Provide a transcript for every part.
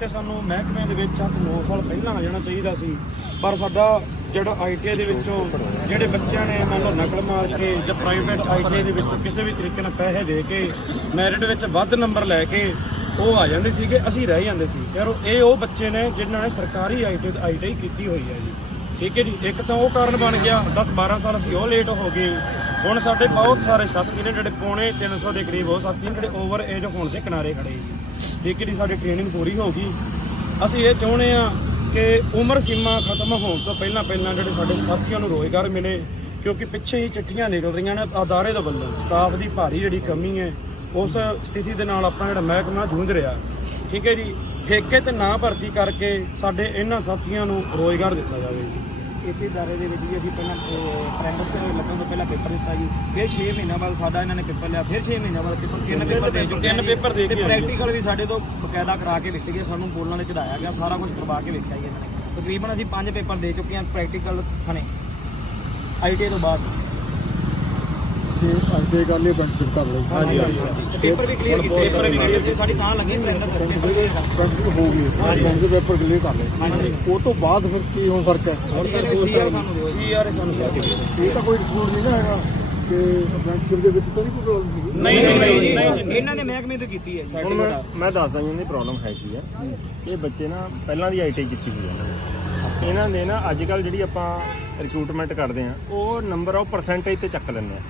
ਤੇ ਸਾਨੂੰ ਮਹਿਕਮੇ ਦੇ ਵਿੱਚ ਅੱਜ 9 ਸਾਲ ਪਹਿਲਾਂ ਆ ਜਾਣਾ ਚਾਹੀਦਾ ਸੀ। ਪਰ ਸਾਡਾ ਜਿਹੜਾ ਆਈਟੀਆਈ ਦੇ ਵਿੱਚੋਂ ਜਿਹੜੇ ਬੱਚਿਆਂ ਨੇ ਮੰਨ ਲਓ ਨਕਲ ਮਾਰ ਕੇ ਜਾਂ ਪ੍ਰਾਈਵੇਟ ਆਈਟੀਆਈ ਦੇ ਵਿੱਚੋਂ ਕਿਸੇ ਵੀ ਤਰੀਕੇ ਨਾਲ ਪੈਸੇ ਦੇ ਕੇ ਮੈਰਿਟ ਵਿੱਚ ਵੱਧ ਨੰਬਰ ਲੈ ਕੇ ਉਹ ਆ ਜਾਂਦੇ ਸੀਗੇ, ਅਸੀਂ ਰਹਿ ਜਾਂਦੇ ਸੀ। ਯਾਰ ਇਹ ਉਹ ਬੱਚੇ ਨੇ ਜਿਨ੍ਹਾਂ ਨੇ ਸਰਕਾਰੀ ਆਈਟੀਆਈ ਆਈਟੀਆਈ ਕੀਤੀ ਹੋਈ ਹੈ ਜੀ। ਠੀਕ ਹੈ ਜੀ, ਇੱਕ ਤਾਂ ਉਹ ਕਾਰਨ ਬਣ ਗਿਆ 10 12 ਸਾਲ ਅਸੀਂ ਉਹ ਲੇਟ ਹੋ ਗਏ। ਹੁਣ ਸਾਡੇ ਬਹੁਤ ਸਾਰੇ ਸਾਥੀ ਨੇ ਜਿਹੜੇ ਪੌਣੇ 300 ਦੇ ਕਰੀਬ ਉਹ ਸਾਥੀ ਨੇ ਜਿਹੜੇ ਓਵਰ ਏਜ ਹੋਣ ਦੇ ਕਿਨਾਰੇ ਖੜੇ ਜੀ। ਠੀਕ ਹੈ ਸਾਡੀ ਟ੍ਰੇਨਿੰਗ ਪੂਰੀ ਹੋ ਗਈ। ਅਸੀਂ ਇਹ ਚਾਹੁੰਦੇ ਆ ਕਿ ਉਮਰ ਸੀਮਾ ਖਤਮ ਹੋਣ ਤੋਂ ਪਹਿਲਾਂ ਪਹਿਲਾਂ ਜਿਹੜੇ ਸਾਡੇ ਸਾਥੀਆਂ ਨੂੰ ਰੋਜ਼ਗਾਰ ਮਿਲੇ, ਕਿਉਂਕਿ ਪਿੱਛੇ ਹੀ ਚਿੱਠੀਆਂ ਨਿਕਲ ਰਹੀਆਂ ਨੇ ਅਦਾਰੇ ਦੇ ਵੱਲੋਂ। ਸਟਾਫ ਦੀ ਭਾਰੀ ਜਿਹੜੀ ਕਮੀ ਹੈ, ਉਸ ਸਥਿਤੀ ਦੇ ਨਾਲ ਆਪਣਾ ਜਿਹੜਾ ਮਹਿਕਮਾ ਜੂਝ ਰਿਹਾ। ਠੀਕ ਹੈ ਜੀ? ਠੇਕੇ ਤੇ ਨਾ ਭਰਤੀ ਕਰਕੇ ਸਾਡੇ ਇਹਨਾਂ ਸਾਥੀਆਂ ਨੂੰ ਰੋਜ਼ਗਾਰ ਦਿੱਤਾ ਜਾਵੇ। ਇਸੇ ਦਾਇਰੇ ਦੇ ਵਿੱਚ ਵੀ ਅਸੀਂ ਪਹਿਲਾਂ ਪ੍ਰੈਂਡਸ ਲੱਗਣ ਤੋਂ ਪਹਿਲਾਂ ਪੇਪਰ ਦਿੱਤਾ ਜੀ ਫਿਰ 6 ਮਹੀਨਿਆਂ ਬਾਅਦ ਸਾਡਾ ਇਹਨਾਂ ਨੇ ਪੇਪਰ ਲਿਆ ਫਿਰ 6 ਮਹੀਨਿਆਂ ਬਾਅਦ ਪੇਪਰ ਤਿੰਨ ਪੇਪਰ ਦੇ ਚੁੱਕੇ ਤਿੰਨ ਜੀ। ਪੇਪਰ ਦੇ ਕੇ ਜੀ। ਪ੍ਰੈਕਟੀਕਲ ਵੀ ਸਾਡੇ ਤੋਂ ਬਕਾਇਦਾ ਕਰਾ ਕੇ ਦਿੱਤੇ ਗਏ ਸਾਨੂੰ ਬੋਲਣ ਦੇ ਚੜਾਇਆ ਗਿਆ ਸਾਰਾ ਕੁਝ ਕਰਵਾ ਕੇ ਵੇਖਿਆ ਜੀ ਇਹਨਾਂ ਨੇ ਤਕਰੀਬਨ ਅਸੀਂ ਪੰਜ ਪੇਪਰ ਦੇ ਚੁੱਕੇ ਹਾਂ ਪ੍ਰੈਕਟੀਕਲ ਸਣੇ ਆਈਟੀ ਤੋਂ ਬਾਅਦ ਸੀ ਅੱਗੇ ਗੱਲ ਇਹ ਬੰਦ ਕਰ ਲਈ ਹਾਂਜੀ ਪੇਪਰ ਵੀ ਕਲੀਅਰ ਕੀਤੇ ਪੇਪਰ ਵੀ clear ਕੀਤੇ ਸਾਡੀ ਤਾਂ ਲੱਗੀ ਪੇਪਰ ਕੰਪਲੀਟ ਹੋ ਗਈ ਕਲੀਅਰ ਕਰ ਲਏ। ਉਹ ਤੋਂ ਬਾਅਦ ਫਿਰ ਕੀ ਫ਼ਰਕ ਹੈ? ਸੀਆਰ ਸਾਨੂੰ ਇਹ ਤਾਂ ਕੋਈ ਨਹੀਂ ਨਾ ਹੈਗਾ ਅਪ੍ਰੈਂਟਿਸਸ਼ਿਪ ਦੇ ਵਿੱਚ ਤਾਂ ਨਹੀਂ ਕੋਈ ਪ੍ਰੋਬਲਮ ਨਹੀਂ ਨਹੀਂ ਨਹੀਂ ਨਹੀਂ ਨਹੀਂ। ਇਹਨਾਂ ਨੇ ਮਹਿਕਮੇ ਤੋਂ ਕੀਤੀ ਹੈ ਹੁਣ ਮੈਂ ਮੈਂ ਦੱਸਦਾ ਜੀ ਇਹਦੀ ਪ੍ਰੋਬਲਮ ਹੈ ਕੀ ਹੈ। ਇਹ ਬੱਚੇ ਨਾ ਪਹਿਲਾਂ ਦੀ ਆਈਟੀ ਕੀਤੀ ਹੋਈ ਹੈ। ਇਹਨਾਂ ਦੇ ਨਾ ਅੱਜ ਕੱਲ ਜਿਹੜੀ ਆਪਾਂ ਰਿਕਰੂਟਮੈਂਟ ਕਰਦੇ ਆ ਉਹ ਨੰਬਰ ਉਹ ਪਰਸੈਂਟੇਜ ਤੇ ਚੱਕ ਲੈਂਦੇ ਆ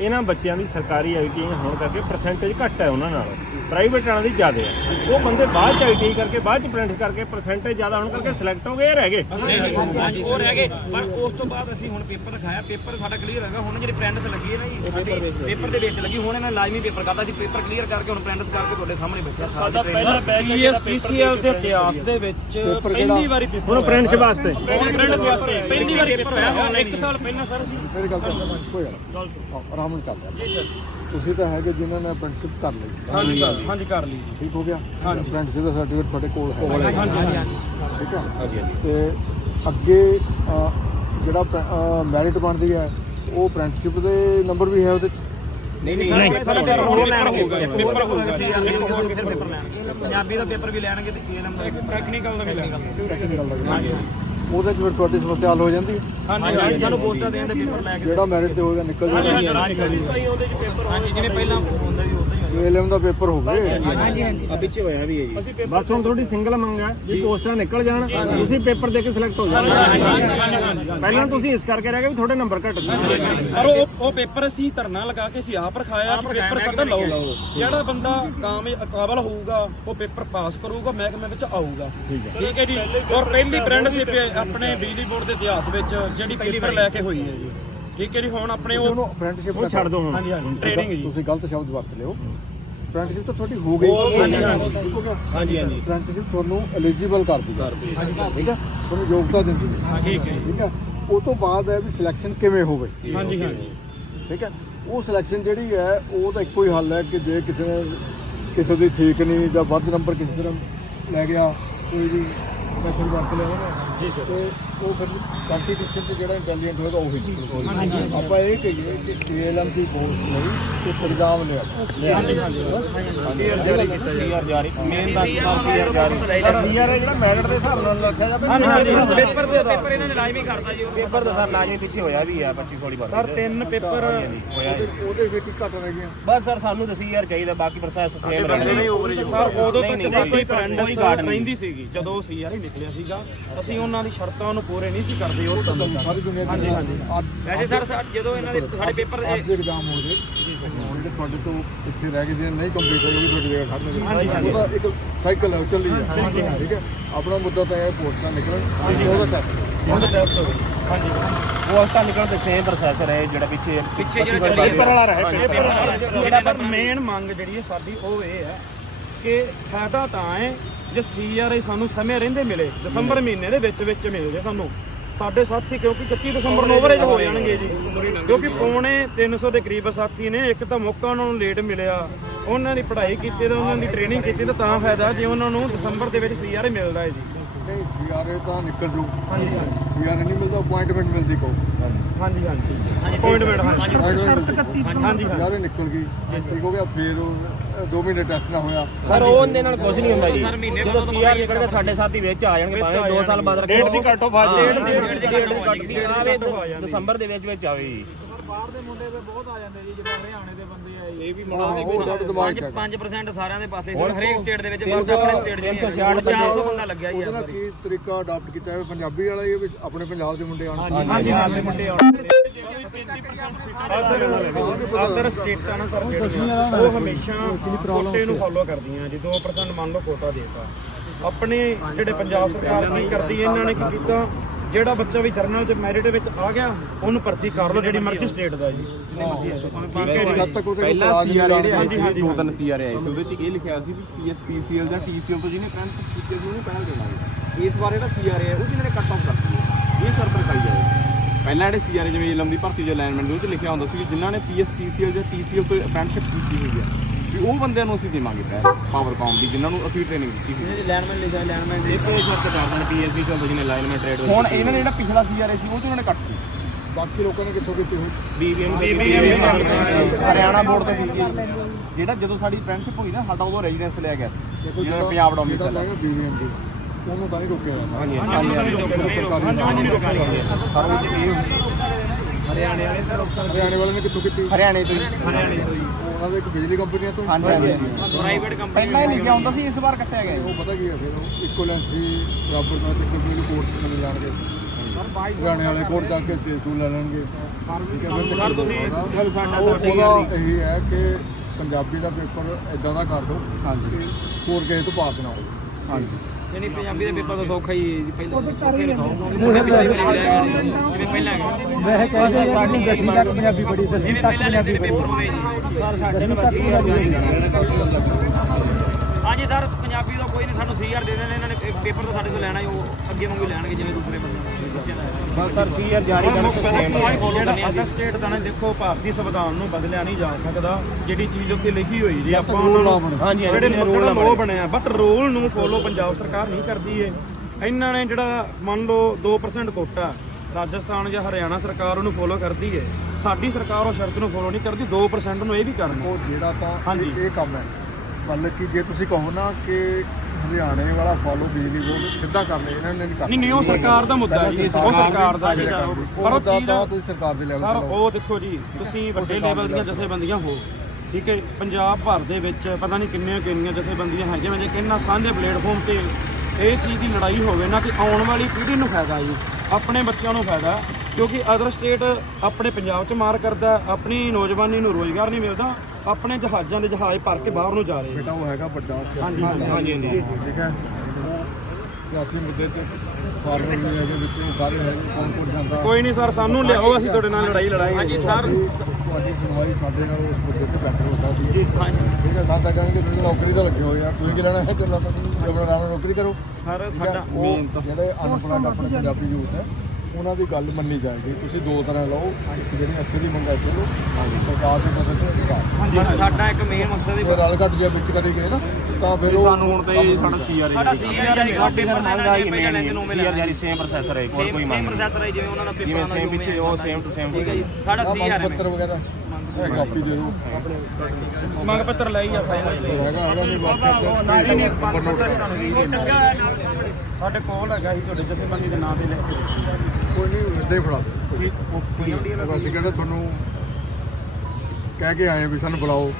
ਇਹਨਾਂ ਬੱਚਿਆਂ ਦੀ ਸਰਕਾਰੀ ਆਈਟੀ ਹੋਣ ਕਰਕੇ ਪਰਸੈਂਟੇਜ ਘੱਟ ਹੈ ਉਹਨਾਂ ਨਾਲ। ਪ੍ਰਾਈਵੇਟ ਵਾਲਿਆਂ ਦੀ ਜ਼ਿਆਦਾ ਹੈ। ਉਹ ਬੰਦੇ ਬਾਅਦ ਚ ਆਈਟੀ ਕਰਕੇ ਬਾਅਦ ਚ ਪ੍ਰਿੰਟ ਕਰਕੇ ਪਰਸੈਂਟੇਜ ਜ਼ਿਆਦਾ ਹੋਣ ਕਰਕੇ ਸਿਲੈਕਟ ਹੋ ਗਏ ਇਹ ਰਹਿ ਗਏ। ਹਾਂਜੀ ਉਹ ਰਹਿ ਗਏ ਪਰ ਉਸ ਤੋਂ ਬਾਅਦ ਅਸੀਂ ਹੁਣ ਪੇਪਰ ਦਿਖਾਇਆ ਪੇਪਰ ਸਾਡਾ ਕਲੀਅਰ ਹੈਗਾ ਹੁਣ ਜਿਹੜੀ ਪ੍ਰੈਂਟਸ ਲੱਗੀ ਹੈ ਨਾ ਜੀ ਸਾਡੀ ਪੇਪਰ ਦੇ ਬੇਸ ਲੱਗੀ। ਹੁਣ ਇਹਨਾਂ ਲਾਜ਼ਮੀ ਪੇਪਰ ਕਰਦਾ ਸੀ ਪੇਪਰ ਕਲੀਅਰ ਕਰਕੇ ਹੁਣ ਪ੍ਰੈਂਟਸ ਕਰਕੇ ਤੁਹਾਡੇ ਸਾਹਮਣੇ ਬੈਠਿਆ ਸਾਡਾ ਸਰ ਪੀਐਸਪੀਸੀਐਲ ਦੇ ਇਤਿਹਾਸ ਦੇ ਵਿੱਚ ਪਹਿਲੀ ਵਾਰੀ ਪੇਪਰ ਹੁਣ ਅਪ੍ਰੈਂਟਿਸਸ਼ਿਪ ਵਾਸਤੇ। ਫਰੈਂਡਸ ਵਾਸਤੇ ਪਹਿਲੀ ਵਾਰੀ ਪੇਪਰ ਹੋਇਆ। ਹੁਣ ਇੱਕ ਸਾਲ ਪਹਿਲਾਂ ਸਰ ਅਸੀਂ ਮੇਰੀ ਗੱਲ ਸੁਣੋ। ਕੋਈ ਗੱਲ ਨਹੀਂ। ਨਾਲ ਚੱਲ ਰਿਹਾ। ਜੀ ਸਰ। ਤੁਸੀਂ ਤਾਂ ਹੈਗੇ ਜਿਨ੍ਹਾਂ ਨੇ ਅਪ੍ਰੈਂਟਿਸਸ਼ਿਪ ਕਰ ਲਈ। ਹਾਂਜੀ ਸਰ ਹਾਂਜੀ ਕਰ ਲਈ। ਠੀਕ ਹੋ ਗਿਆ? ਅਪ੍ਰੈਂਟਿਸਸ਼ਿਪ ਦਾ ਸਰਟੀਫਿਕੇਟ ਤੁਹਾਡੇ ਕੋਲ ਹੈ। ਹਾਂਜੀ ਹਾਂਜੀ ਠੀਕ ਹੈ ਤੇ ਅੱਗੇ ਅ, ਜਿਹੜਾ ਮੈਰਿਟ ਬਣਦੀ ਹੈ ਉਹ ਅਪ੍ਰੈਂਟਿਸਸ਼ਿਪ ਦੇ ਨੰਬਰ ਵੀ ਹੈ ਉਹਦੇ ਚ? ਨਹੀਂ ਨਹੀਂ। ਪੇਪਰ ਹੋਰ ਲੈਣਗੇ। ਪੇਪਰ ਹੋਊਗਾ। ਇੱਕ ਹੋਰ ਪੇਪਰ ਲੈਣਗੇ। ਪੰਜਾਬੀ ਦਾ ਪੇਪਰ ਵੀ ਲੈਣਗੇ ਤੇ ਏਐਨਐਮ ਦਾ ਟੈਕਨੀਕਲ ਦਾ ਵੀ ਲੈਣਗੇ। ਟੈਕਨੀਕਲ ਲੱਗਣਾ ਉਹਦੇ ਚ ਫਿਰ ਤੁਹਾਡੀ ਸਮੱਸਿਆ ਹੱਲ ਹੋ ਜਾਂਦੀ ਹੈ। ਹਾਂਜੀ ਹਾਂਜੀ ਸਾਨੂੰ ਪੋਸਟਾਂ ਦੇਣ ਦੇ ਪੇਪਰ ਲੈ ਕੇ ਜਿਹੜਾ ਮੈਰਿਟ ਤੇ ਹੋਏਗਾ ਨਿਕਲ ਉਹਦੇ ਚ ਪੇਪਰ ਹਾਂਜੀ ਜਿਵੇਂ ਪਹਿਲਾਂ ਹੁੰਦਾ ਸੀ ਉਦਾਂ ਹੀ ਏਐਲਐਮ ਦਾ ਪੇਪਰ ਹੋਵੇ। ਹਾਂਜੀ ਹਾਂਜੀ ਆ ਪਿੱਛੇ ਹੋਇਆ ਵੀ ਹੈ ਜੀ। ਬਸ ਹੁਣ ਤੁਹਾਡੀ ਸਿੰਗਲ ਮੰਗ ਹੈ ਵੀ ਪੋਸਟਾਂ ਨਿਕਲ ਜਾਣ ਤੁਸੀਂ ਪੇਪਰ ਦੇ ਕੇ ਸਿਲੈਕਟ ਹੋ ਜਾਓ। ਪਹਿਲਾਂ ਤੁਸੀਂ ਇਸ ਕਰਕੇ ਰਹਿ ਗਏ ਵੀ ਤੁਹਾਡੇ ਨੰਬਰ ਘੱਟ ਸੀ ਪਰ ਉਹ ਉਹ ਪੇਪਰ ਅਸੀਂ ਧਰਨਾ ਲਗਾ ਕੇ ਅਸੀਂ ਆਪ ਰਖਾਇਆ ਕਿ ਪੇਪਰ ਸਾਡਾ ਲਓ ਜਿਹੜਾ ਬੰਦਾ ਕਾਮਯਾਬ ਕਾਬਲ ਹੋਊਗਾ ਉਹ ਪੇਪਰ ਪਾਸ ਕਰੂਗਾ ਮਹਿਕਮੇ ਵਿੱਚ ਆਊਗਾ। ਠੀਕ ਹੈ। ਜੀ? ਔਰ ਪਹਿਲੀ ਫਰੈਂਡਸ਼ਿਪ ਆਪਣੇ ਬਿਜਲੀ ਬੋਰਡ ਦੇ ਇਤਿਹਾਸ ਵਿੱਚ ਜਿਹੜੀ ਪੇਪਰ ਲੈ ਕੇ ਹੋਈ ਹੈ ਜੀ। ਠੀਕ ਹੈ ਜੀ ਹੁਣ ਆਪਣੇ ਤੁਸੀਂ ਉਹ ਉਹਨੂੰ ਅਪ੍ਰੈਂਟਿਸਸ਼ਿਪ ਉਹ ਛੱਡ ਦਿਓ ਹੁਣ। ਹਾਂਜੀ ਹਾਂਜੀ। ਟ੍ਰੇਨਿੰਗ ਜੀ। ਤੁਸੀਂ ਗਲਤ ਸ਼ਬਦ ਵਰਤ ਲਿਓ। ਅਪ੍ਰੈਂਟਿਸਸ਼ਿਪ ਤਾਂ ਤੁਹਾਡੀ ਹੋ ਗਈ। ਹਾਂਜੀ, ਹਾਂਜੀ। ਹਾਂਜੀ ਅਪ੍ਰੈਂਟਿਸਸ਼ਿਪ ਤੁਹਾਨੂੰ ਐਲੀਜੀਬਲ ਕਰ ਦੂਗਾ ਠੀਕ ਹੈ? ਤੁਹਾਨੂੰ ਯੋਗਤਾ ਦਿੰਦੀ ਹੈ। ਠੀਕ ਹੈ ਠੀਕ ਹੈ? ਉਹ ਤੋਂ ਬਾਅਦ ਹੈ ਵੀ ਸਿਲੈਕਸ਼ਨ ਕਿਵੇਂ ਹੋਵੇ। ਹਾਂਜੀ ਹਾਂਜੀ। ਠੀਕ ਹੈ? ਉਹ ਸਿਲੈਕਸ਼ਨ ਜਿਹੜੀ ਹੈ ਉਹ ਤਾਂ ਇੱਕੋ ਹੀ ਹੱਲ ਹੈ ਕਿ ਜੇ ਕਿਸੇ ਨੇ ਕਿਸੇ ਦੀ ਠੀਕ ਨਹੀਂ ਜਾਂ ਵੱਧ ਨੰਬਰ ਕਿਸੇ ਤਰ੍ਹਾਂ ਲੈ ਗਿਆ ਕੋਈ ਵੀ ਮੈਥਡ ਵਰਤ ਲਿਆ ਉਹਨੇ ਤੇ ਉਹ ਫਿਰ ਕੰਪੀਟੀਸ਼ਨ 'ਚ ਜਿਹੜਾ ਇੰਟੈਲੀਜੈਂਟ ਹੋਏਗਾ ਉਹ ਹੀ ਆਪਾਂ ਇਹ ਕਹੀਏ ਕਿ ਕੇਐਲਐਮ ਦੀ ਪੋਸਟ ਲਈ ਐਗਜ਼ਾਮ ਲਿਆ ਸੀਆਰ ਜਾਰੀ ਮੇਨ ਦਾ ਸੀਆਰ ਜਾਰੀ। ਸੀਆਰ ਹੈ ਜਿਹੜਾ ਮੈਰਿਟ ਦੇ ਹਿਸਾਬ ਨਾਲ ਰੱਖਿਆ ਜਾਵੇ ਹਾਂਜੀ ਹਾਂਜੀ। ਪੇਪਰ ਦੇ ਪੇਪਰ ਇਹਨਾਂ ਨੇ ਲਾਜ਼ਮੀ ਕਰਤਾ ਜੀ ਪੇਪਰ ਦਾ ਸਰ ਲਾਜਮੀ ਪਿੱਛੇ ਹੋਇਆ ਵੀ ਆ 25 ਸੌ ਸਰ ਤਿੰਨ ਪੇਪਰ ਉਹਦੇ ਉਹਦੇ ਵਿੱਚ ਹੀ ਘੱਟ ਰਹਿ ਗਈਆਂ। ਬਸ ਸਰ ਸਾਨੂੰ ਤਾਂ ਸੀਆਰ ਚਾਹੀਦਾ ਬਾਕੀ ਪ੍ਰੋਸੈਸ ਸੇਮ ਰਹਿੰਦੇ ਸਰ ਉਦੋਂ ਨਹੀਂ, ਤੱਕ ਨਹੀਂ, ਸਾਡੀ ਕੋਈ ਫਰੈਂਡਸ ਗਾਰਡ ਨਹੀਂ। ਰਹਿੰਦੀ ਸੀਗੀ। ਜਦੋਂ ਸੀ ਯਾਰ ਹੀ ਨਿਕਲਿਆ ਸੀਗਾ ਅਸੀਂ ਉਹਨਾਂ ਦੀ ਸ਼ਰਤਾਂ ਨੂੰ ਪੂਰੇ ਨਹੀਂ ਸੀ ਕਰਦੇ। ਉਸ ਸਮੇਂ ਸਾਰੀ ਦੁਨੀਆ ਹਾਂਜੀ, ਹਾਂਜੀ। ਵੈਸੇ ਸਰ ਸਾ- ਜਦੋਂ ਇਹਨਾਂ ਦੇ ਸਾਡੇ ਪੇਪਰ ਅੱਜ ਐਗਜ਼ਾਮ ਹੋ ਜੇ ਹੁਣ ਜੇ ਤੁਹਾਡੇ ਤੋਂ ਪਿੱਛੇ ਰਹਿ ਗਏ ਜਿਹਨੇ ਨਹੀਂ ਕੰਪਲੀਟ ਹੋਈ ਉਹ ਵੀ ਤੁਹਾਡੀ ਜਗ੍ਹਾ ਖੜਨਗੇ ਉਹਦਾ ਇੱਕ ਸਾਈਕਲ ਹੈ ਉਹ ਚੱਲੀ ਜਾ ਠੀਕ ਹੈ? ਆਪਣਾ ਮੁੱਦਾ ਤਾਂ ਇਹ ਪੋਸਟਾਂ ਨਿਕਲਣ। ਟੈਸਟ ਉਹਦਾ ਟੈਸਟ ਹੋ ਹਾਂਜੀ। ਉਹ ਤਾਂ ਨਿਕਲ ਤੇ ਸੇਮ ਪ੍ਰੋਸੈਸਰ ਹੈ ਜਿਹੜਾ ਪਿੱਛੇ ਪਿੱਛੇ ਜਿਹੜਾ ਚੱਲੀ ਪੇਪਰ ਵਾਲਾ ਰਹੇ ਜਿਹੜਾ ਪਰ ਮੇਨ ਮੰਗ ਜਿਹੜੀ ਹੈ ਸਾਡੀ ਉਹ ਇਹ ਹੈ ਕਿ ਫਾਇਦਾ ਤਾਂ ਹੈ ਜੇ ਸੀਆਰਆਈ ਸਾਨੂੰ ਸਮੇਂ ਰਹਿੰਦੇ ਮਿਲੇ ਦਸੰਬਰ ਮਹੀਨੇ ਦੇ ਵਿੱਚ ਵਿੱਚ ਮਿਲ ਜੇ ਸਾਨੂੰ। ਸਾਡੇ ਸਾਥੀ ਕਿਉਂਕਿ 31 ਦਸੰਬਰ ਨੂੰ ਓਵਰੇਜ ਹੋ ਜਾਣਗੇ ਜੀ। ਕਿਉਂਕਿ ਪੌਣੇ 300 ਦੇ ਕਰੀਬ ਸਾਥੀ ਨੇ ਇੱਕ ਤਾਂ ਮੌਕਾ ਉਹਨਾਂ ਨੂੰ ਲੇਟ ਮਿਲਿਆ। ਉਹਨਾਂ ਦੀ ਪੜ੍ਹਾਈ ਕੀਤੀ ਤੇ ਉਹਨਾਂ ਦੀ ਟ੍ਰੇਨਿੰਗ ਕੀਤੀ ਤਾਂ ਤਾਂ ਫਾਇਦਾ ਜੇ ਉਹਨਾਂ ਨੂੰ ਦਸੰਬਰ ਦੇ ਵਿੱਚ ਸੀਆਰਆਈ ਮਿਲਦਾ ਹੈ ਜੀ। ਨਹੀਂ ਸੀਆਰਏ ਤਾਂ ਨਿਕਲ ਜੂ। ਹਾਂਜੀ। ਹਾਂਜੀ ਸੀਆਰ ਨਹੀਂ ਮਿਲਦਾ ਅਪਾਇੰਟਮੈਂਟ ਮਿਲਦੀ ਕੋ ਹਾਂਜੀ ਹਾਂਜੀ। ਅਪਾਇੰਟਮੈਂਟ ਹਾਂਜੀ। ਸ਼ਰਤ ਹਾਂਜੀ ਹਾਂ ਯਾਰ ਇਹ ਨਿਕਲ ਗਈ ਠੀਕ ਹੋ ਗਿਆ ਫੇਰ 2 ਮਹੀਨੇ ਟੈਸਟ ਨਾ ਹੋਇਆ। ਸਰ ਉਹ ਉਹਦੇ ਨਾਲ ਕੁਝ ਨਹੀਂ ਹੁੰਦਾ ਜੀ। ਸਰ, ਮਹੀਨੇ ਜਦੋਂ ਬਾਅਦ ਸੀਆਰ ਨਿਕਲਦਾ ਸਾਡੇ ਸਾਥੀ ਵਿੱਚ ਆ ਜਾਣਗੇ ਭਾਵੇਂ 2 ਸਾਲ ਬਾਅਦ ਰੱਖੋ। ਡੇਟ ਦੀ ਕੱਟ ਆਫ ਆ ਜਾਏ। ਡੇਟ ਦੀ ਡੇਟ ਦੀ ਡੇਟ ਦੀ ਕੱਟ ਦੀ ਆਵੇ ਦਸੰਬਰ ਦੇ ਵਿੱਚ ਵਿੱਚ ਆਵੇ ਜੀ। ਹਾਂ, ਉਹ ਸਾਡੇ ਦਿਮਾਗ 'ਚ ਹੈਗਾ 5% ਸਾਰਿਆਂ ਦੇ ਪਾਸੇ ਸੀ ਹਰੇਕ ਸਟੇਟ ਦੇ ਵਿੱਚ ਬਸ ਆਪਣੇ ਸਟੇਟ ਦੇ 400 ਬੰਦਾ ਲੱਗਿਆ ਹੀ ਉਹਦੇ ਨਾਲ ਕੀ ਤਰੀਕਾ ਅਡਾਪਟ ਕੀਤਾ ਹੈ? ਪੰਜਾਬੀ ਵਾਲਾ ਹੀ ਹੈ ਵੀ ਆਪਣੇ ਪੰਜਾਬ ਦੇ ਮੁੰਡੇ ਆਣ ਹਾਂਜੀ ਹਾਂਜੀ ਮੁੰਡੇ ਅਦਰ ਸਟੇਟਾਂ ਨਾਲ ਸਰ ਜਿਹੜੀਆਂ ਉਹ ਹਮੇਸ਼ਾ ਕੋਟੇ ਨੂੰ ਫੋਲੋ ਕਰਦੀਆਂ ਜੀ 2% ਮੰਨ ਲਓ ਕੋਟਾ ਦੇਤਾ। ਆਪਣੇ ਜਿਹੜੇ ਪੰਜਾਬ ਸਰਕਾਰ ਨਹੀਂ ਕਰਦੀ ਇਹਨਾਂ ਨੇ ਕੀ ਕੀਤਾ? ਜਿਹੜਾ ਬੱਚਾ ਵੀ ਜਰਨਲ ਚ ਮੈਰਿਟ ਵਿੱਚ ਆ ਗਿਆ ਉਹਨੂੰ ਭਰਤੀ ਕਰ ਲਓ ਜਿਹੜੀ ਮਰਜ਼ੀ ਸਟੇਟ ਦਾ ਜੀ। ਜਦ ਤੱਕ ਉਹਦੇ ਪਹਿਲਾ ਸੀਆਰ ਜਿਹੜੇ ਆਏ ਸੀ ਦੋ ਤਿੰਨ ਸੀਆਰ ਆਏ ਸੀ ਉਹਦੇ ਚ ਇਹ ਲਿਖਿਆ ਸੀ ਵੀ ਪੀਐਸਪੀਸੀਐਲ ਜਾਂ ਟੀਸੀਐਲ ਤੋਂ ਜਿਹਨੇ ਫਰੈਂਡਸ਼ਿਪ ਕੀਤੀ ਸੀ ਉਹਨੂੰ ਪਹਿਲ ਦੇਵਾਂਗੇ ਇਸ ਵਾਰ ਜਿਹੜਾ ਸੀਆਰ ਹੈ ਉਹ ਜਿਹਨਾਂ ਨੇ ਕੱਟ ਆਫ ਕਰਤੀ ਹੈ। ਇਹ ਸਰਪਰ ਕਰੀ ਜਾਵੇ। ਪਹਿਲਾਂ ਜਿਹੜੇ ਸੀਆਰ ਜਿਵੇਂ ਇਲਮ ਦੀ ਭਰਤੀ ਜਾਂ ਲਾਈਨਮੈਂਟ ਦੇ ਵਿੱਚ ਲਿਖਿਆ ਹੁੰਦਾ ਸੀ ਜਿਨ੍ਹਾਂ ਨੇ ਪੀਐਸਪੀਸੀਐਲ ਜਾਂ ਟੀਸੀਐਲ ਤੋਂ ਫਰੈਂਡਸ਼ਿਪ ਕੀਤੀ ਹੋਈ ਹੈ ਵੀ ਉਹ ਬੰਦਿਆਂ ਨੂੰ ਅਸੀਂ ਦੇਵਾਂਗੇ ਪਹਿਲ ਪਾਵਰ ਕਾਮ ਦੀ ਜਿਨ੍ਹਾਂ ਨੂੰ ਅਸੀਂ ਟ੍ਰੇਨਿੰਗ ਦਿੱਤੀ ਹੋਈ ਲੈਂਡਮੈਨ ਲਿਖਿਆ ਲੈਂਡਮੈਨ ਇਹ ਕੋਈ ਸ਼ਰਤ ਕਰ ਦੇਣ ਪੀਐਸਪੀ ਤੋਂ ਜਿਹਨੇ ਲਾਈਨਮੈਂਟ ਟ੍ਰੇਡ ਹੁਣ ਇਹਨਾਂ ਨੇ ਜਿਹੜਾ ਪਿਛਲਾ ਸੀਆਰ ਸੀ ਉਹ ਤੋਂ ਇਹਨਾਂ ਨੇ ਕੱਟ ਦਿੱਤੀ। ਬਾਕੀ ਲੋਕਾਂ ਨੇ ਕਿੱਥੋਂ ਕੀਤੀ ਹੋਈ? ਬੀਬੀਐਮ ਹਰਿਆਣਾ ਬੋਰਡ ਤੋਂ ਕੀਤੀ ਜਿਹੜਾ ਜਦੋਂ ਸਾਡੀ ਫਰੈਂਡਸ਼ਿਪ ਹੋਈ ਨਾ ਸਾਡਾ ਉਦੋਂ ਰੈਜ਼ੀਡੈਂਸ ਲਿਆ ਗਿਆ ਸੀ ਜਿਵੇਂ ਪੰਜਾਬ ਡੋਮੀ ਜਿਹੜਾ ਲੈਗਾ ਬੀਵੀਐਮ ਦੀ ਉਹਨੂੰ ਤਾਂ ਨਹੀਂ ਰੋਕਿਆ ਹਾਂਜੀ ਹਾਂਜੀ ਹਰਿਆਣੇ ਵਾਲੇ ਨੇ ਕਿੱਥੋਂ ਕੀਤੀ? ਹਰਿਆਣੇ ਤੋਂ ਹੀ। ਉਹਨਾਂ ਦੇ ਇੱਕ ਬਿਜਲੀ ਕੰਪਨੀਆਂ ਤੋਂ। ਪ੍ਰਾਈਵੇਟ ਕੰਪਨੀ ਪਹਿਲਾਂ ਹੀ ਲਿਖਿਆ ਹੁੰਦਾ ਸੀ ਇਸ ਵਾਰ ਕੱਟਿਆ ਗਿਆ ਉਹ ਪਤਾ ਕੀ ਹੈ ਫਿਰ ਉਹ ਇਕੁਐਲੈਂਸੀ ਬਰਾਬਰ ਦਾ ਚੱਕਰ ਵੀ ਕੋਰਟ ਚ ਮਿਲ ਜਾਣਗੇ ਹਰਿਆਣੇ ਵਾਲੇ ਕੋਰਟ ਜਾ। ਕੇ ਸੇਲ ਟੂ ਲੈ ਲੈਣਗੇ। ਸਰ ਤੁਸੀਂ ਉਹ ਉਹਦਾ ਇਹੀ ਹੈ ਕਿ ਪੰਜਾਬੀ ਦਾ ਪੇਪਰ ਇਦਾਂ ਦਾ ਕਰ ਦਿਓ ਹਾਂਜੀ। ਹੋਰ ਕਿਸੇ ਤੋਂ ਪਾਸ ਨਾ ਹੋਵੇ। ਹਾਂਜੀ। ਨਹੀਂ ਪੰਜਾਬੀ ਦੇ ਪੇਪਰ ਤਾਂ ਸੌਖਾ ਹੀ ਹੈ ਜੀ ਪਹਿਲਾਂ ਸੌਖੇ ਰਖਾਓ ਮੁੰਡੇ ਪਿਛਲੀ ਵਾਰੀ ਲਿਆ ਗਿਆ ਜਿਵੇਂ ਪਹਿਲਾਂ ਵੈਸੇ ਕਹਿੰਦੇ ਸਾਡੀ ਦਸਵੀਂ ਤੱਕ ਪੰਜਾਬੀ ਬੜੀ ਜਿਵੇਂ ਪਹਿਲਾਂ ਲੈਂਦੇ ਨੇ ਪੇਪਰ ਹੋਵੇ ਜੀ ਸਰ ਸਾਡੇ ਨੂੰ ਬਸ ਹਾਂਜੀ ਸਰ ਪੰਜਾਬੀ ਦਾ ਕੋਈ ਨਹੀਂ ਸਾਨੂੰ 1000 ਦੇ ਦੇਣੇ ਇਹਨਾਂ ਨੇ ਪੇਪਰ ਤਾਂ ਸਾਡੇ ਤੋਂ ਲੈਣਾ ਹੀ ਉਹ ਅੱਗੇ ਵਾਂਗੂ ਲੈਣਗੇ ਜਿਵੇਂ ਦੂਸਰੇ ਬੰਦੇ। ਬਸ ਸਰ ਸੀਆਰ ਜਾਰੀ ਕਰਨ ਜਿਹੜਾ ਅਦਰ ਸਟੇਟ ਦਾ ਨੇ ਦੇਖੋ ਭਾਰਤੀ ਸੰਵਿਧਾਨ ਨੂੰ ਬਦਲਿਆ ਨਹੀਂ ਜਾ ਸਕਦਾ ਜਿਹੜੀ ਚੀਜ਼ ਉੱਤੇ ਲਿਖੀ ਹੋਈ ਜੀ ਆਪਾਂ ਉਹਨਾਂ ਨੂੰ ਹਾਂਜੀ ਜਿਹੜੇ ਰੂਲ ਲੋ ਬਣਿਆ। ਬਟ ਰੂਲ ਨੂੰ ਫੋਲੋ ਪੰਜਾਬ ਸਰਕਾਰ ਨਹੀਂ ਕਰਦੀ ਏ। ਇਹਨਾਂ ਨੇ ਜਿਹੜਾ ਮੰਨ ਲਓ 2% ਕੋਟਾ ਰਾਜਸਥਾਨ ਜਾਂ ਹਰਿਆਣਾ ਸਰਕਾਰ ਉਹਨੂੰ ਫੋਲੋ ਕਰਦੀ ਏ। ਸਾਡੀ ਸਰਕਾਰ ਉਹ ਸ਼ਰਤ ਨੂੰ ਫੋਲੋ ਨਹੀਂ ਕਰਦੀ 2% ਨੂੰ ਇਹ ਵੀ ਕਰਨਾ ਉਹ ਜਿਹੜਾ ਤਾਂ ਹਾਂਜੀ। ਇਹ- ਇਹ ਕੰਮ ਹੈ। ਮਤਲਬ ਕਿ ਜੇ ਤੁਸੀਂ ਕਹੋ ਨਾ ਕਿ ਹਰਿਆਣੇ ਵਾਲਾ ਫਾਲੋ ਬਿਜਲੀ ਬੋਰਡ ਸਿੱਧਾ ਕਰ ਲੈ ਇਹਨਾਂ ਨੇ ਨਹੀਂ ਕਰਨਾ। ਨਹੀਂ ਨਹੀਂ ਉਹ ਸਰਕਾਰ ਦਾ ਮੁੱਦਾ ਜੀ ਉਹ ਸਰਕਾਰ ਦਾ ਪਰ ਉਹ ਚੀਜ਼ ਤੁਸੀਂ ਸਰਕਾਰ ਦੇ ਲੈਵਲ ਸਰ ਉਹ ਦੇਖੋ ਜੀ ਤੁਸੀਂ ਵੱਡੇ ਲੈਵਲ ਦੀਆਂ ਜਥੇਬੰਦੀਆਂ ਹੋ ਠੀਕ ਹੈ ਪੰਜਾਬ ਭਰ ਦੇ ਵਿੱਚ ਪਤਾ ਨਹੀਂ ਕਿੰਨੀਆਂ ਕਿੰਨੀਆਂ ਜਥੇਬੰਦੀਆਂ ਹੈਗੀਆਂ ਜੇ ਕਿੰਨਾ ਸਾਂਝੇ ਪਲੇਟਫਾਰਮ ਤੇ ਇਹ ਚੀਜ਼ ਦੀ ਲੜਾਈ ਹੋਵੇ ਨਾ ਕਿ ਆਉਣ ਵਾਲੀ ਪੀੜ੍ਹੀ ਨੂੰ ਫਾਇਦਾ ਜੀ ਆਪਣੇ ਬੱਚਿਆਂ ਨੂੰ ਫਾਇਦਾ ਕਿਉਂਕਿ ਅਦਰ ਸਟੇਟ ਆਪਣੇ ਪੰਜਾਬ 'ਚ ਮਾਰ ਕਰਦਾ ਆਪਣੀ ਨੌਜਵਾਨੀ ਨੂੰ ਰੋਜ਼ਗਾਰ ਨਹੀਂ ਮਿਲਦਾ ਆਪਣੇ ਜਹਾਜ਼ਾਂ ਦੇ ਜਹਾਜ਼ ਭਰ ਕੇ ਬਾਹਰ ਨੂੰ ਜਾ ਰਹੇ ਆ। ਬੇਟਾ ਉਹ ਹੈਗਾ ਵੱਡਾ ਸਿਆਸੀ ਹਾਂਜੀ, ਮੁੱਦਾ। ਹਾਂਜੀ, ਹਾਂਜੀ। ਠੀਕ ਹੈ? ਉਹ ਸਿਆਸੀ ਮੁੱਦੇ ਤੇ ਫਾਰਮਰ ਵੀ ਹੈਗੇ ਵਿੱਚ ਉਹ ਸਾਰੇ ਹੈਗੇ ਕੌਣ ਕੋਲ ਜਾਂਦਾ? ਕੋਈ ਨਹੀਂ ਸਰ ਸਾਨੂੰ ਲਿਆਓ ਅਸੀਂ ਤੁਹਾਡੇ ਨਾਲ ਲੜਾਈ ਲੜਾਂਗੇ। ਹਾਂਜੀ ਤੁਹਾਡੀ ਤੁਹਾਡੀ ਸੁਣਵਾਈ ਸਾਡੇ ਨਾਲ ਉਸ ਮੁੱਦੇ ਤੇ ਬਿਹਤਰ ਹੋ ਸਕਦੀ ਹੈ। ਠੀਕ ਹੈ? ਨਾ ਤਾਂ ਕਹਿਣਗੇ ਤੁਸੀਂ ਨੌਕਰੀ ਤਾਂ ਲੱਗੇ ਹੋਏ ਆ। ਤੁਸੀਂ ਕੀ ਲੈਣਾ ਹੈ ਗੱਲਾਂ ਤਾਂ? ਆਪਣਾ ਨਾਲ ਨੌਕਰੀ ਕਰੋ। ਸਰ ਠੀਕ ਹੈ? ਸਾਡਾ ਉਹ ਜਿਹੜੇ ਅਨਪੜ੍ਹ ਆਪਣੇ ਪੰਜਾਬੀ ਯੂਥ ਹੈ ਉਹਨਾਂ ਦੀ ਗੱਲ ਮੰਨੀ ਜਾਏਗੀ ਤੁਸੀਂ ਦੋ ਤਰ੍ਹਾਂ ਲਓ ਇੱਕ ਜਿਹੜੀ ਇੱਥੇ ਦੀ ਮੰਗਾ ਇੱਥੇ ਲਓ ਸਰਕਾਰ ਦੇ ਪਾਸੇ ਤੇ ਸਰਕਾਰ ਸਾਡਾ ਇੱਕ ਮੇਨ ਮਕਸਦ ਹੀ ਜੇ ਰਲ ਘੱਟ ਜੇ ਵਿੱਚ ਕਰੀ ਗਏ ਨਾ ਤਾਂ ਫਿਰ ਉਹ ਸਾਨੂੰ ਹੁਣ ਤੇ ਸਾਡਾ ਸੀਆਰ ਸਾਡਾ ਸੀਨੀਅਰ ਜਾਨੀ ਸਾਡੀ ਸਰ ਮਹਿੰਗਾਈ ਪਹਿਲਾਂ ਲੈਂਦੇ ਨੂੰ ਸੀਆਰ ਜਾਰੀ ਸੇਮ ਪ੍ਰੋਸੈਸਰ ਹੈ ਕੋਈ ਕੋਈ ਸੇਮ ਪ੍ਰੋਸੈਸਰ ਹੈ ਜਿਵੇਂ ਉਹਨਾਂ ਦਾ ਪੇਪਰ ਸੇਮ ਪਿੱਛੇ ਉਹ ਸੇਮ ਟੂ ਸੇਮ ਠੀਕ ਹੈ ਜੀ ਸਾਡਾ ਸੀਆਰ ਹੈ ਪੱਤਰ ਵਗੈਰਾ ਇਹ ਕਾਪੀ ਦੇ ਦਿਓ ਮੰਗ ਪੱਤਰ ਲੈ ਹੀ ਆ ਹੈਗਾ ਹੈਗਾ ਨਹੀਂ WhatsApp ਤੇ ਨੰਬਰ ਨੋਟ ਕਰੋ ਸਾਡੇ ਕੋਲ ਹੈਗਾ ਸੀ ਤੁਹਾਡੇ ਜਥੇਬੰਦੀ ਦੇ ਨਾਂ ਤੇ ਲਿਖ ਕੇ ਦਿੱਤੀ ਕੋਈ ਨਹੀਂ ਇੱਦਾਂ ਹੀ ਫੜਾ ਦਿਓ। ਅਸੀਂ ਕਹਿੰਦੇ ਤੁਹਾਨੂੰ ਕਹਿ ਕੇ ਆਏ ਵੀ ਸਾਨੂੰ ਬੁਲਾਓ।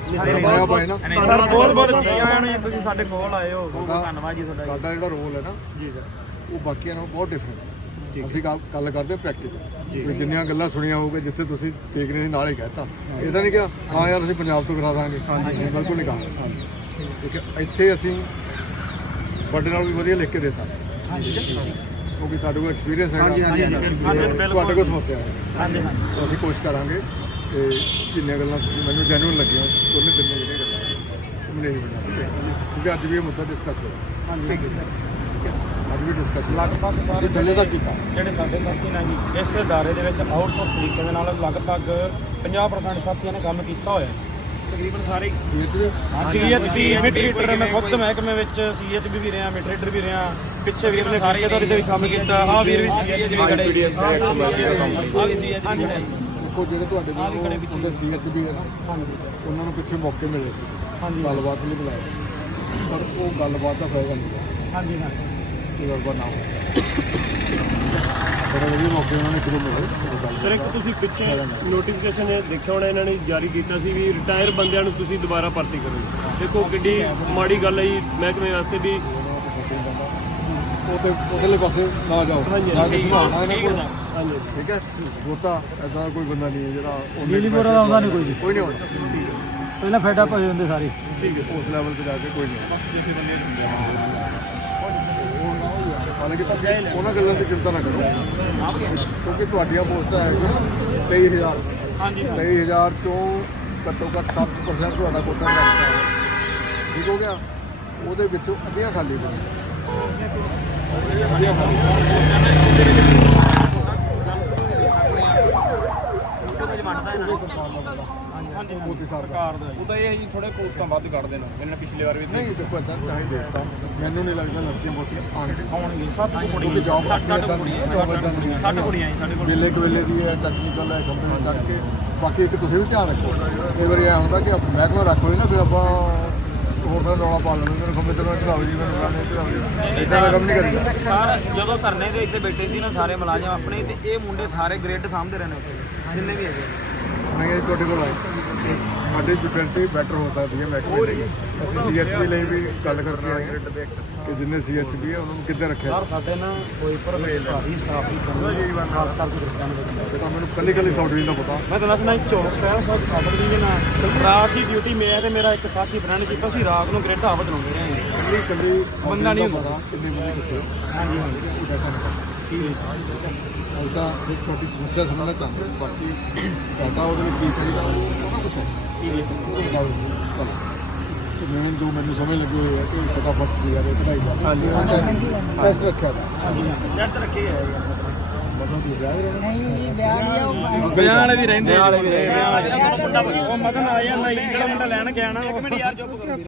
ਪਾਏ ਨਾ। ਸਰ ਬਹੁਤ ਬਹੁਤ ਜੀ ਆਇਆਂ ਨੂੰ ਜੀ ਤੁਸੀਂ ਸਾਡੇ ਕੋਲ ਆਏ ਹੋ। ਬਹੁਤ ਬਹੁਤ ਧੰਨਵਾਦ ਜੀ ਤੁਹਾਡਾ ਸਾਡਾ ਜਿਹੜਾ ਰੋਲ ਹੈ ਨਾ ਜੀ ਸਰ। ਉਹ ਬਾਕੀਆਂ ਨਾਲੋਂ ਬਹੁਤ ਡਿਫਰੈਂਟ ਅਸੀਂ ਗੱਲ ਗੱਲ ਕਰਦੇ ਪ੍ਰੈਕਟੀਕਲ ਵੀ ਜਿੰਨੀਆਂ ਗੱਲਾਂ ਸੁਣੀਆਂ ਹੋਊਗੇ ਜਿੱਥੇ ਤੁਸੀਂ ਠੀਕ ਨਹੀਂ ਨਾਲ ਹੀ ਕਹਿਤਾ। ਇਹ ਤਾਂ ਨਹੀਂ ਕਿਹਾ ਹਾਂ ਯਾਰ ਅਸੀਂ ਪੰਜਾਬ ਤੋਂ ਕਰਾ ਦਾਂਗੇ। ਹਾਂਜੀ ਬਿਲਕੁਲ ਨਹੀਂ ਕਹਾ। ਠੀਕ ਹੈ ਇੱਥੇ ਅਸੀਂ ਤੁਹਾਡੇ ਨਾਲ ਵੀ ਵਧੀਆ ਲਿਖ ਕੇ ਦੇ ਸਕਦੇ ਠੀਕ ਹੈ ਕਿਉਂਕਿ ਸਾਡੇ ਕੋਲ ਐਕਸਪੀਰੀਅੰਸ ਹੈਗਾ। ਹਾਂਜੀ ਹਾਂਜੀ ਤੁਹਾਡੇ ਕੋਲ ਸਮੱਸਿਆ ਹੈ। ਹਾਂਜੀ ਹਾਂਜੀ। ਤਾਂ ਅਸੀਂ ਕੋਸ਼ਿਸ਼ ਕਰਾਂਗੇ ਤੇ ਜਿੰਨੀਆਂ ਗੱਲਾਂ ਮੈਨੂੰ ਜੈਨੂਇਨ ਲੱਗੀਆਂ ਦੋਨੇ ਤਿੰਨੇ ਜਿਹੜੀਆਂ ਗੱਲਾਂ ਮੈਨੂੰ ਇਹੀ ਬਣਾ ਠੀਕ ਹੈ। ਕਿਉਂਕਿ ਅੱਜ ਵੀ ਇਹ ਮੁੱਦਾ ਡਿਸਕਸ ਹੋਇਆ। ਠੀਕ ਹੈ ਅੱਜ ਵੀ ਡਿਸਕਸ ਲਗਭਗ ਸਾਰੇ ਕੀਤਾ। ਜਿਹੜੇ ਸਾਡੇ ਸਾਥੀ ਨੇ ਜੀ ਇਸ ਅਦਾਰੇ ਦੇ ਵਿੱਚ ਆਊਟਸੋਰਸ ਤਰੀਕੇ ਦੇ ਨਾਲ ਲਗਭਗ 50% ਸਾਥੀਆਂ ਨੇ ਕੰਮ ਕੀਤਾ ਹੋਇਆ। ਤਕਰੀਬਨ ਸਾਰੇ ਸੀਐਚ ਦੇ ਸੀਐਚਪੀ ਮਿਟਰੀਟਰ ਮੈਂ ਖੁਦ ਮਹਿਕਮੇ ਵਿੱਚ ਸੀਐਚਪੀ ਵੀ ਰਿਹਾ ਮਿਟਰੀਟਰ ਵੀ ਰਿਹਾ ਪਿੱਛੇ ਵੀਰ ਨੇ ਠੇਕੇਦਾਰੀ ਤੇ ਵੀ ਕੰਮ ਕੀਤਾ ਆ ਵੀਰ ਵੀ ਸੀਐਚਪੀ ਖੜੇ ਆ। ਵੀ ਸੀਐਚਪੀ ਦੇਖੋ ਜਿਹੜੇ ਤੁਹਾਡੇ ਜਿਹੜੇ ਉਹਦੇ ਸੀਐਚਬੀ ਹੈ ਨਾ ਉਹਨਾਂ ਨੂੰ ਪਿੱਛੇ ਮੌਕੇ ਮਿਲੇ ਸੀ। ਹਾਂਜੀ। ਗੱਲਬਾਤ ਲਈ ਬੁਲਾਇਆ ਸੀ। ਪਰ ਉਹ ਗੱਲਬਾਤ ਦਾ ਫਾਇਦਾ ਨਹੀਂ ਹੋਇਆ ਹਾਂਜੀ ਹਾਂ। ਇਹ ਗੱਲਬਾਤ ਨਾ ਬੜੇ ਵਧੀਆ ਮੌਕੇ ਉਹਨਾਂ ਨੇ ਕਿਦੋਂ ਮਿਲੇ ਉਹ ਗੱਲ ਸਰ ਇੱਕ ਤੁਸੀਂ ਪਿੱਛੇ ਨੋਟੀਫਿਕੇਸ਼ਨ ਦੇਖਿਆ ਹੋਣਾ ਇਹਨਾਂ ਨੇ ਜਾਰੀ ਕੀਤਾ ਸੀ ਵੀ ਰਿਟਾਇਰ ਬੰਦਿਆਂ ਨੂੰ ਤੁਸੀਂ ਦੁਬਾਰਾ ਭਰਤੀ ਕਰੋ। ਦੇਖੋ ਕਿੱਡੀ ਮਾੜੀ ਗੱਲ ਹੈ ਜੀ ਮਹਿਕਮੇ ਵਾਸਤੇ ਵੀ। ਉਹ ਤੇ ਉਹਦੇ ਪਾਸੇ ਨਾ ਜਾਓ। ਹਾਂਜੀ, ਨਾ ਕਿ ਸੰਭਾਲਣਾ ਇਹਨਾਂ ਕੋਲ ਹਾਂਜੀ। ਠੀਕ ਹੈ? ਗੋਤਾ ਐਦਾਂ ਕੋਈ ਬੰਦਾ ਨਹੀਂ ਹੈ ਜਿਹੜਾ ਉਹਨੇ ਪੈਸੇ ਦਾ ਆਉਂਦਾ ਨਹੀਂ ਕੋਈ। ਕੋਈ ਨਹੀਂ ਆਉਂਦਾ। ਪਹਿਲਾਂ ਫੈਡਾ ਪਏ ਹੁੰਦੇ ਸਾਰੇ। ਉਸ ਲੈਵਲ ਤੇ ਜਾ ਕੇ ਕੋਈ ਨਹੀਂ ਹਾਲਾਂਕਿ ਤੁਸੀਂ ਉਹਨਾਂ ਗੱਲਾਂ ਦੀ ਚਿੰਤਾ ਨਾ ਕਰੋ। ਕਿਉਂਕਿ ਤੁਹਾਡੀਆਂ ਪੋਸਟਾਂ ਹੈਗੀਆਂ 23000 ਹਾਂਜੀ। 23000 ਚੋਂ ਘੱਟੋ ਘੱਟ 60% ਤੁਹਾਡਾ ਕੋਟਾ ਲੱਗਦਾ ਹੈ। ਠੀਕ ਹੋ ਗਿਆ? ਉਹਦੇ ਵਿੱਚੋਂ ਅੱਧੀਆਂ ਖਾਲੀ ਪਈਆਂ ਅੱਧੀਆਂ ਖਾਲੀ ਮੋਦੀ ਸਰਕਾਰ ਦਾ। ਉਹ ਤਾਂ ਇਹ ਹੈ ਜੀ ਥੋੜੇ ਪੋਸਟਾਂ ਵੱਧ ਕੱਢ ਦੇਣਾ ਇਹਨਾਂ ਨੇ ਪਿਛਲੇ ਵਾਰ ਵੀ ਨਹੀਂ ਦੇਖੋ ਇਦਾਂ ਚਾਹੇ ਦੇਖਤਾ ਮੈਨੂੰ ਨਹੀਂ ਲੱਗਦਾ ਲੜਕੀਆਂ ਬਹੁਤੀਆਂ ਆਉਣਗੇ ਆਉਣਗੇ ਸੱਤ ਜੌਬ ਕੁੜੀਆਂ। ਜੌਬ ਇਦਾਂ ਨਹੀਂ ਸੱਠ ਕੁੜੀਆਂ ਸਾਡੇ ਕੋਲ ਵੇਲੇ ਕਵੇਲੇ ਦੀ ਹੈ ਟੈਕਨੀਕਲ ਹੈ ਕੰਪਨੀ ਚੱਕ ਕੇ ਬਾਕੀ ਇੱਕ ਤੁਸੀਂ ਵੀ ਧਿਆਨ ਰੱਖੋ। ਕਈ ਵਾਰੀ ਐ ਹੁੰਦਾ ਕਿ ਮਹਿਕਮਾ ਰੱਖ ਲਈ ਨਾ ਫਿਰ ਆਪਾਂ ਹੋਰ ਨਾਲ ਰੌਲਾ ਪਾ ਲੈਂਦੇ ਮੈਨੂੰ ਖੰਮੇ ਚਲੋ ਚੜਾਓ ਜੀ ਮੈਨੂੰ ਰਾਣੇ ਚੜਾਓ ਜੀ। ਇਦਾਂ ਦਾ ਕੰਮ ਨਹੀਂ ਕਰੀਦਾ। ਸਾਰਾ ਜਦੋਂ ਧਰਨੇ ਦੇ ਇੱਥੇ ਬੈਠੇ ਸੀ ਨਾ ਸਾਰੇ ਮੁਲਾਜ਼ਮ ਆਪਣੇ ਤੇ ਇਹ ਮੁੰਡੇ ਸਾਰੇ ਗ੍ਰਿਡ ਸਾਹਮਣੇ ਰਹੇ ਨੇ ਉੱਥੇ ਜਿੰਨੇ ਵੀ ਹੈਗੇ। ਮੈਂ ਕਿਹਾ ਜੀ ਤੁਹਾਡੇ ਕੋਲ ਆਏ। ਸਾਡੀ ਸਿਕਿਉਰਿਟੀ ਬੈਟਰ ਹੋ ਸਕਦੀ ਹੈ ਮਹਿਕਮੇ ਦੀ। ਅਸੀਂ ਸੀਐਚਬੀ ਲਈ ਵੀ ਗੱਲ ਕਰਕੇ ਆਏ ਹਾਂ ਕਿ ਜਿੰਨੇ ਸੀਐਚਬੀ ਹੈ ਉਹਨਾਂ ਨੂੰ ਕਿੱਦਾਂ ਰੱਖਿਆ? ਸਰ ਸਾਡੇ ਨਾਲ ਕੋਈ ਪਰ ਭਾਰੀ ਸਟਾਫ ਹੀ। ਕਰਨਾ ਖਾਸ ਕਰਕੇ ਦਿੱਤਾ ਨੇ ਇਹ ਤਾਂ ਮੈਨੂੰ ਕੱਲੀ ਕੱਲੀ ਸੌਫਟਵੇਅਰ ਦਾ ਪਤਾ। ਮੈਂ ਤਾਂ ਦੱਸਣਾ ਚੌਕ ਪਹਿਲ ਸਾਹਿਬ ਸਾਬਰ ਦੀ ਨਾ ਰਾਤ ਦੀ ਡਿਊਟੀ ਮੈਂ ਤੇ ਮੇਰਾ ਇੱਕ ਸਾਥੀ ਬਰਾਨੀ ਕੀਤਾ ਸੀ ਰਾਤ ਨੂੰ ਗ੍ਰਿਡ ਹਾਵਤ ਲਾਉਂਦੇ ਰਹੇ ਹਾਂ ਕੱਲੀ ਕੱਲੀ ਬੰਦਾ ਨਹੀਂ ਪਤਾ ਕਿੰਨੇ ਬੰਦੇ ਕਿੱਥੇ ਹਾਂਜੀ ਹਾਂਜੀ ਠੀਕ ਹੈ ਉਹ ਤਾਂ ਸਿਰਫ ਛੋਟੀ ਸਮੱਸਿਆ ਸਮਝਣਾ ਚਾਹੁੰਦੇ ਹਾਂ। ਬਾਕੀ ਡਾਟਾ ਉਹਦੇ ਵਿੱਚ ਕੀ ਚਾਹੀਦਾ ਉਹਦਾ ਕੁਛ ਹੈ। ਉਹਦੇ ਨਾਲ ਚਲੋ। ਤੇ ਮੈਨੂੰ ਜੋ ਮੈਨੂੰ ਸਮਝ ਲੱਗੀ ਹੋਈ ਹੈ ਕਿ ਫਟਾਫਟ ਸੀ ਯਾਰ ਇਹ ਕਢਾਈ ਜਾ ਟੈਸਟ ਰੱਖਿਆ था ਟੈਸਟ ਰੱਖੇ ਹੈ। ਮਤਲਬ ਕਿ ਵਿਆਹ ਰਹਿਣਾ? ਬਿਆਨ ਵਾਲੇ ਵੀ ਰਹਿੰਦੇ ਬਿਆਨ ਵਾਲੇ ਵੀ ਰਹਿੰਦੇ ਉਹ ਮਦਨ ਆ ਜਾਂਦਾ ਜੀ ਜਿਹੜਾ ਮੁੰਡਾ ਲੈਣ ਗਿਆ ਨਾ